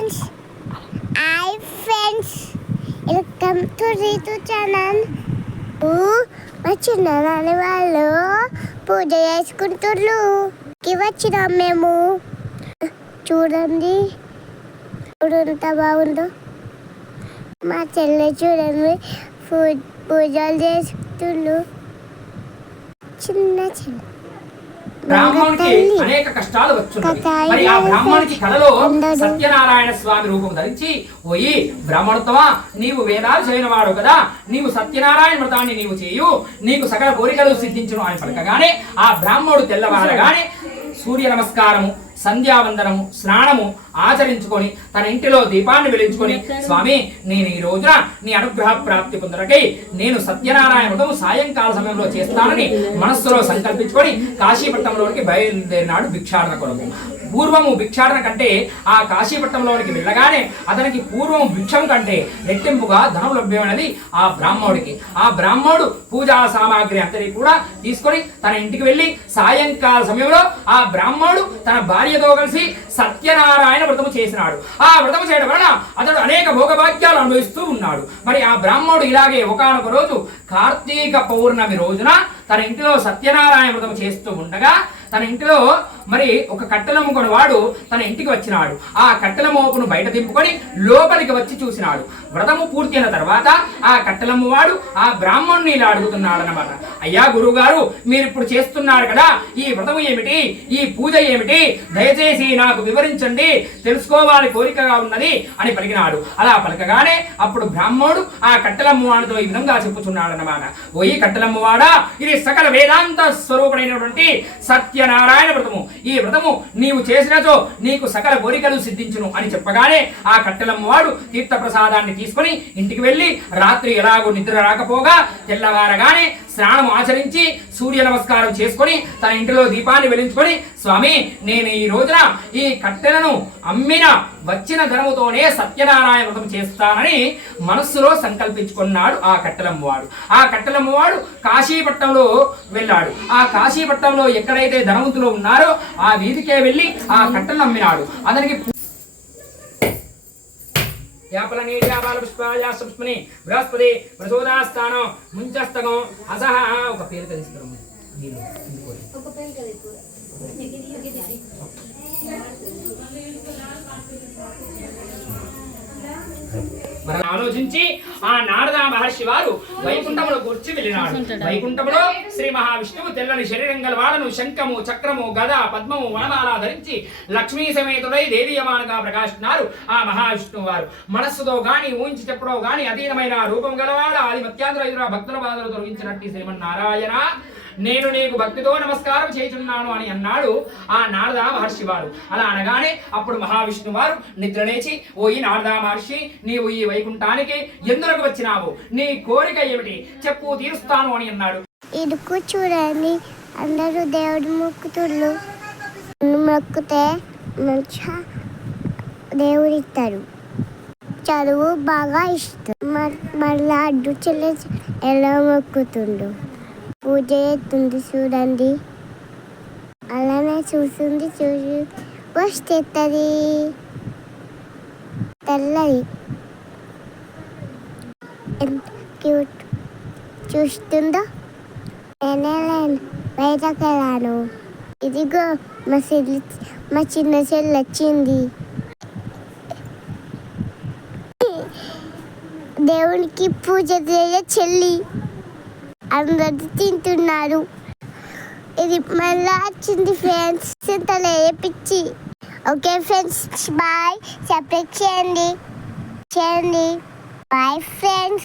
Friends, hi friends, welcome to Ritu channel. మా చిన్ననాన్న వాళ్ళు పూజ చేసుకుంటున్నారు. వచ్చినాం మేము. చూడండి ఎంత బాగుందో. మా చెల్లె చూడండి పూజలు చేసుకుంటున్నారు. చిన్న చెల్లె. బ్రాహ్మణునికి అనేక కష్టాలు వచ్చున్నాయి. మరి ఆ బ్రాహ్మణునికి కలలో సత్యనారాయణ స్వామి రూపం ధరించి, ఓయి బ్రాహ్మణోత్తమా, నీవు వేదాలు చేయనివాడు కదా, నీవు సత్యనారాయణ వ్రతాన్ని నీవు చేయు, నీకు సకల కోరికలు సిద్ధించును అని పలకగానే ఆ బ్రాహ్మణుడు తెల్లవారగానే సూర్య నమస్కారము, సంధ్యావందనము, స్నానము ఆచరించుకొని తన ఇంటిలో దీపాన్ని వెలిగించుకొని, స్వామి నేను ఈ రోజున నీ అనుగ్రహ ప్రాప్తి పొందరకై నేను సత్యనారాయణ వ్రతము సాయంకాల సమయంలో చేస్తానని మనస్సులో సంకల్పించుకొని కాశీపట్నంలోనికి బయలుదేరినాడు భిక్షాటన కొరకు. పూర్వము భిక్షాటన కంటే ఆ కాశీపట్నంలోనికి వెళ్ళగానే అతనికి పూర్వం భిక్షం కంటే రెట్టింపుగా ధనం లభ్యమైనది ఆ బ్రాహ్మణుడికి. ఆ బ్రాహ్మణుడు పూజా సామాగ్రి అంతటి కూడా తీసుకొని తన ఇంటికి వెళ్ళి సాయంకాల సమయంలో ఆ బ్రాహ్మణుడు తన భార్యతో కలిసి సత్యనారాయణ వ్రతము చేసినాడు. ఆ వ్రతము చేయడం వలన అతడు అనేక భోగభాగ్యాలు అనుభవిస్తూ ఉన్నాడు. మరి ఆ బ్రాహ్మణుడు ఇలాగే ఒకానొక రోజు కార్తీక పౌర్ణమి రోజున తన ఇంటిలో సత్యనారాయణ వ్రతం చేస్తూ ఉండగా తన ఇంటిలో మరి ఒక కట్టెల మూకుడు వాడు తన ఇంటికి వచ్చినాడు. ఆ కట్టెల మోపును బయట దింపుకొని లోపలికి వచ్చి చూసినాడు. వ్రతము పూర్తయిన తర్వాత ఆ కట్టెలమ్మ వాడు ఆ బ్రాహ్మణుని ఇలా అడుగుతున్నాడు అన్నమాట. అయ్యా గురువు గారు, మీరు ఇప్పుడు చేస్తున్నారు కదా, ఈ వ్రతము ఏమిటి, ఈ పూజ ఏమిటి, దయచేసి నాకు వివరించండి, తెలుసుకోవాలి కోరికగా ఉన్నది అని పలికినాడు. అలా పలకగానే అప్పుడు బ్రాహ్మణుడు ఆ కట్టెలమ్మ వాడితో ఈ విధంగా చెప్పుచున్నాడు అన్నమాట. ఓ ఈ కట్టెలమ్మ వాడా, ఇది సకల వేదాంత స్వరూపుడైనటువంటి సత్యనారాయణ వ్రతము. ఈ వ్రతము నీవు చేసినచో నీకు సకల కోరికలు సిద్ధించును అని చెప్పగానే ఆ కట్టెలమ్మ వాడు తీర్థ ప్రసాదాన్ని తీసుకుని ఇంటికి వెళ్ళి రాత్రి ఎలాగో నిద్ర రాకపోగా తెల్లవారగానే స్నానం ఆచరించి సూర్య నమస్కారం చేసుకొని తన ఇంటిలో దీపాన్ని వెలిగించుకొని, స్వామి నేను ఈ రోజున ఈ కట్టెలను అమ్మిన వచ్చిన ధనముతోనే సత్యనారాయణ వ్రతం చేస్తానని మనస్సులో సంకల్పించుకున్నాడు ఆ కట్టెలమ్మవాడు. ఆ కట్టెలమ్మవాడు కాశీపట్నంలో వెళ్ళాడు. ఆ కాశీపట్నంలో ఎక్కడైతే ధనవంతులు ఉన్నారో ఆ వీధికే వెళ్ళి ఆ కట్టెలను అమ్మినాడు. అతనికి పుష్పాయాస్పుష్మని బృహస్పతి ప్రచోదాస్థానం ముంచస్తకం అసహ ఒక పేరు కలిస్తారు. మనం ఆలోచించి ఆ నారద మహర్షి వారు వైకుంఠములో కూర్చి వెళ్ళినాడు. వైకుంఠములో శ్రీ మహావిష్ణువు తెల్లని శరీరం గలవాడను శంఖము, చక్రము, గద, పద్మము, వనమాల ధరించి లక్ష్మీ సమేతుడై దేదీయమానగా ప్రకాశిస్తున్నారు ఆ మహావిష్ణువు వారు. మనస్సుతో గాని ఊహించి చెప్పడో గాని అధీనమైన రూపం గలవాడ ఆది మత్యాంధ్ర భక్తుల బాధలు తొలగించినట్టు శ్రీమన్నారాయణ నేను నీకు భక్తితో నమస్కారం చేయుచున్నాను అని అన్నాడు ఆ నారద మహర్షి వారు. అలా అనగానే అప్పుడు మహావిష్ణు వారు నిద్రలేచి, ఓ ఈ నారద మహర్షి, నీవు ఈ వైకుంఠానికి ఎందుకు వచ్చినావు, నీ కోరిక ఏమిటి చెప్పు, తీరుస్తాను అని అన్నాడు. ఇడుకు చూడండి, అందరూ దేవుడు మొక్కుతుళ్ళు. మొక్కితే మంచిగా దేవుడు ఇస్తారు. చదువు బాగా ఇష్టం. మళ్ళీ అడ్డు చెల్లి ఎలా మొక్కుతుండు, పూజ చేస్తుంది చూడండి. అలానే చూస్తుంది, చూసి వస్తుంది తెల్లది. ఎంత క్యూట్ చూస్తుందో. నేనే బయటకు వెళ్ళాను. ఇదిగో మా చిన్న చెల్లి వచ్చింది. దేవునికి పూజ చేయ చెల్లి అందరు తింటున్నారు. ఇది మళ్ళా వచ్చింది ఫ్రెండ్స్, చింతలే పిచ్చి. Okay friends, bye. సబ్స్క్రైబ్ చేయండి. Bye friends.